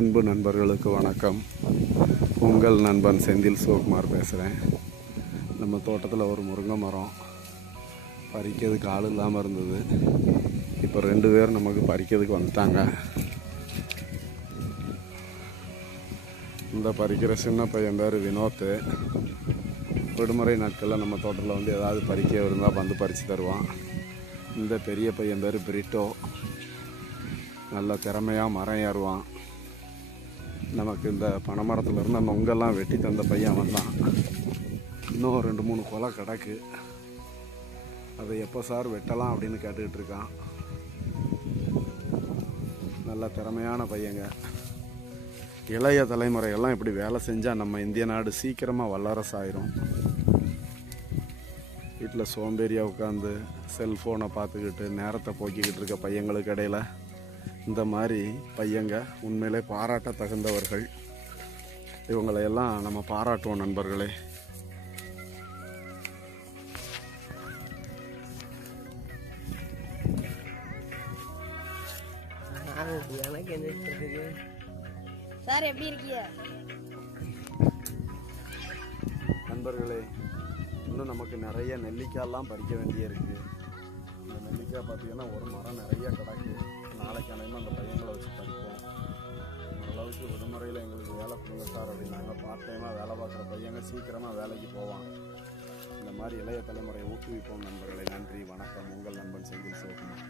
அன்பு நண்பர்களுக்கு வணக்கம். உங்கள் நண்பன் செந்தில் சிவகுமார் பேசுகிறேன். நம்ம தோட்டத்தில் ஒரு முருங்கை மரம் பறிக்கிறதுக்கு ஆள் இல்லாமல் இருந்தது. இப்போ 2 பேர் நமக்கு பறிக்கிறதுக்கு வந்துட்டாங்க. இந்த பறிக்கிற சின்ன பையன் பேர் வினோத். விடுமுறை நாட்களில் நம்ம தோட்டத்தில் வந்து ஏதாவது பறிக்க இருந்தால் வந்து பறித்து தருவான். இந்த பெரிய பையன் பேர் பிரிட்டோ. நல்ல திறமையாக மரம் ஏறுவான். நமக்கு இந்த பனைமரத்தில் இருந்த நொங்கெல்லாம் வெட்டி தந்த பையன் வந்தான். இன்னும் 2-3 கொலை கிடக்கு. அதை எப்போ சார் வெட்டலாம் அப்படின்னு கேட்டுக்கிட்டு இருக்கான். நல்ல திறமையான பையங்க. இளைய தலைமுறையெல்லாம் இப்படி வேலை செஞ்சால் நம்ம இந்திய நாடு சீக்கிரமாக வல்லரசு ஆயிரும். வீட்டில் சோம்பேறியாக உட்காந்து செல்ஃபோனை பார்த்துக்கிட்டு நேரத்தை போக்கிக்கிட்டு இருக்க பையங்களுக்கு இடையில் இந்த மாதிரி பையங்க உண்மையிலே பாராட்ட தகுந்தவர்கள். இவங்களையெல்லாம் நம்ம பாராட்டுவோம் நண்பர்களே. சார் எப்படி இருக்கீங்க நண்பர்களே, இன்னும் நமக்கு நிறைய நெல்லிக்காயெல்லாம் பறிக்க வேண்டிய இருக்குது. இந்த நெல்லிக்காய் பார்த்தீங்கன்னா ஒரு மரம் நிறைய கிடக்கு. நாளைக்கு அனைவரும் அந்த பையங்களை வச்சு பறிப்போம். ஓரளவுக்கு விடுமுறையில் எங்களுக்கு வேலை கொடுங்க சார் அப்படின்னாங்க. பார்ட் டைமாக வேலை பார்க்குற பையங்க சீக்கிரமாக வேலைக்கு போவான். இந்த மாதிரி இளைய தலைமுறையை ஊக்குவிப்போம் நண்பர்களை. நன்றி, வணக்கம். உங்கள் நண்பன் செந்தில் சிவகுமார்.